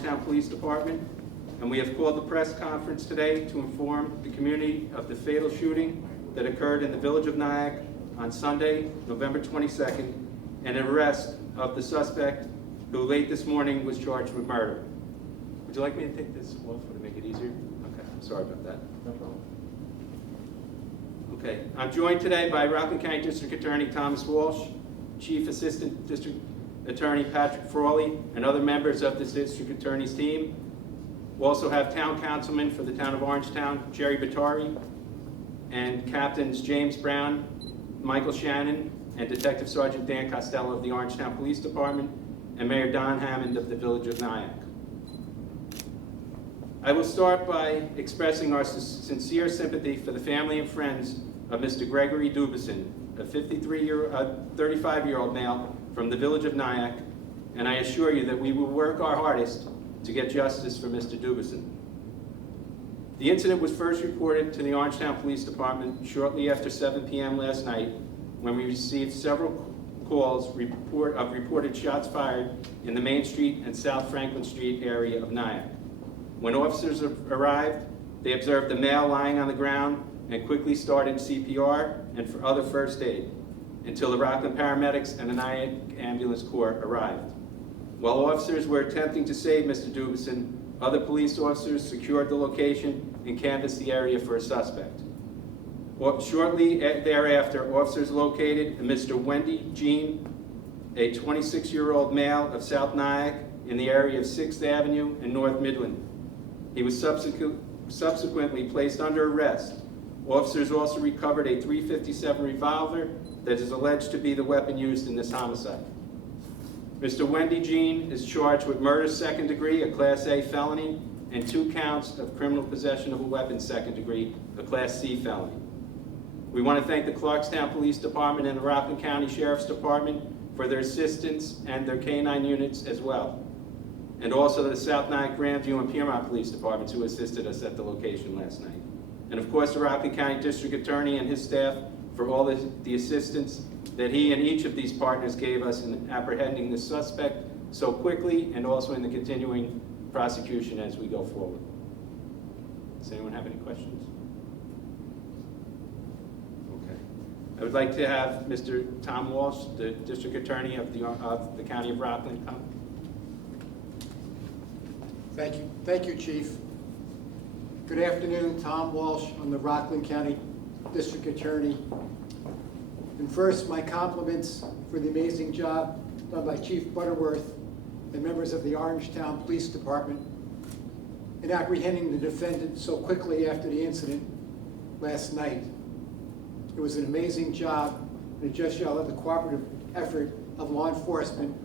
Orangetown Police Department, and we have called the press conference today to inform the community of the fatal shooting that occurred in the village of Nyack on Sunday, November 22nd, and an arrest of the suspect who late this morning was charged with murder. Would you like me to take this off to make it easier? Okay, I'm sorry about that. No problem. Okay, I'm joined today by Rockland County District Attorney Thomas Walsh, Chief Assistant District Attorney Patrick Frawley, and other members of this District Attorney's team. We also have Town Councilman for the Town of Orangetown, Jerry Batari, and Captains James Brown, Michael Shannon, and Detective Sergeant Dan Costello of the Orangetown Police Department, and Mayor Don Hammond of the Village of Nyack. I will start by expressing our sincere sympathy for the family and friends of Mr. Gregory Dubuisson, a 35-year-old male from the Village of Nyack, and I assure you that we will work our hardest to get justice for Mr. Dubuisson. The incident was first reported to the Orangetown Police Department shortly after 7 p.m. last night, when we received several calls of reported shots fired in the Main Street and South Franklin Street area of Nyack. When officers arrived, they observed the male lying on the ground and quickly started CPR and for other first aid until the Rockland paramedics and the Nyack Ambulance Corps arrived. While officers were attempting to save Mr. Dubuisson, other police officers secured the location and canvassed the area for a suspect. Shortly thereafter, officers located Mr. Wendy Jean, a 26-year-old male of South Nyack in the area of 6th Avenue and North Midland. He was subsequently placed under arrest. Officers also recovered a .357 revolver that is alleged to be the weapon used in this homicide. Mr. Wendy Jean is charged with murder second degree, a Class A felony, and 2 counts of criminal possession of a weapon second degree, a Class C felony. We want to thank the Clarkstown Police Department and the Rockland County Sheriff's Department for their assistance and their K-9 units as well. And also the South Nyack, Grandview, and Piermont Police Departments who assisted us at the location last night. And of course, the Rockland County District Attorney and his staff for all the assistance that he and each of these partners gave us in apprehending the suspect so quickly, and also in the continuing prosecution as we go forward. Does anyone have any questions? Okay. I would like to have Mr. Tom Walsh, the District Attorney of the County of Rockland, come. Thank you, Chief. Good afternoon, Tom Walsh. I'm the Rockland County District Attorney. And first, my compliments for the amazing job done by Chief Butterworth and members of the Orangetown Police Department in apprehending the defendant so quickly after the incident last night. It was an amazing job, and it just showed that the cooperative effort of law enforcement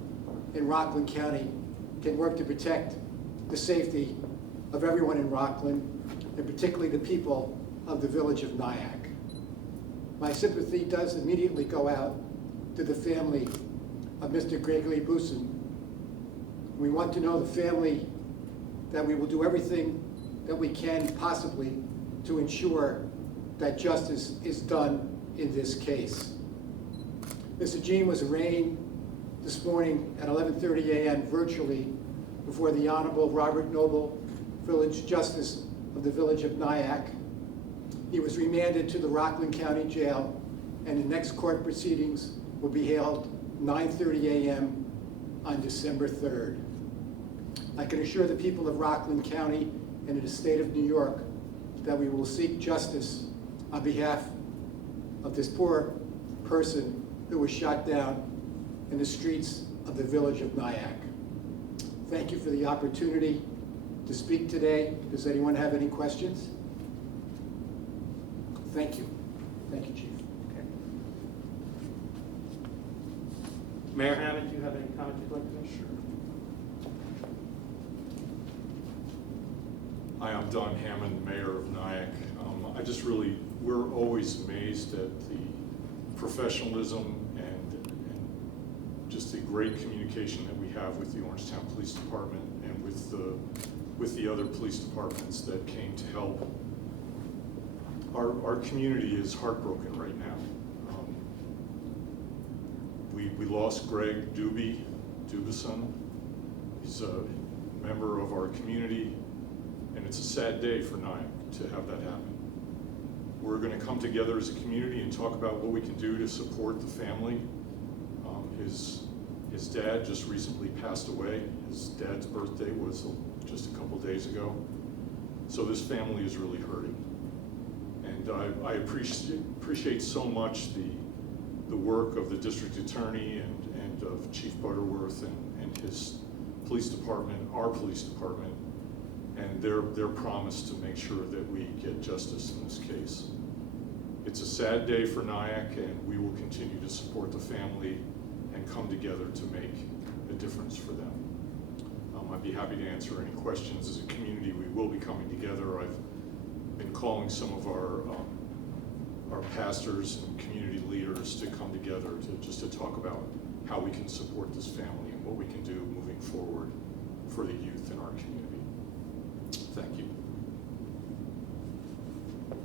in Rockland County can work to protect the safety of everyone in Rockland, and particularly the people of the Village of Nyack. My sympathy does immediately go out to the family of Mr. Gregory Dubuisson. We want to know the family that we will do everything that we can possibly to ensure that justice is done in this case. Mr. Jean was arraigned this morning at 11:30 a.m. virtually before the Honorable Robert Noble, Village Justice of the Village of Nyack. He was remanded to the Rockland County Jail, and the next court proceedings will be held 9:30 a.m. on December 3rd. I can assure the people of Rockland County and in the state of New York that we will seek justice on behalf of this poor person who was shot down in the streets of the Village of Nyack. Thank you for the opportunity to speak today. Does anyone have any questions? Thank you. Thank you, Chief. Okay. Mayor Hammond, do you have any comment you'd like to make? Sure. Hi, I'm Don Hammond, Mayor of Nyack. We're always amazed at the professionalism and just the great communication that we have with the Orangetown Police Department and with the other police departments that came to help. Our community is heartbroken right now. We lost Greg Dubuisson. He's a member of community, and it's a sad day for Nyack to have that happen. We're going to come together as a community and talk about what we can do to support the family. His dad just recently passed away. His dad's birthday was just a couple days ago. So this family is really hurting. And I appreciate so much the work of the district attorney and of Chief Butterworth and his police department, our police department, and their promise to make sure that we get justice in this case. It's a sad day for Nyack, and we will continue to support the family and come together to make a difference for them. I'd be happy to answer any questions. As a community, we will be coming together. I've been calling some of our pastors and community leaders to come together to talk about how we can support this family and what we can do moving forward for the youth in our community.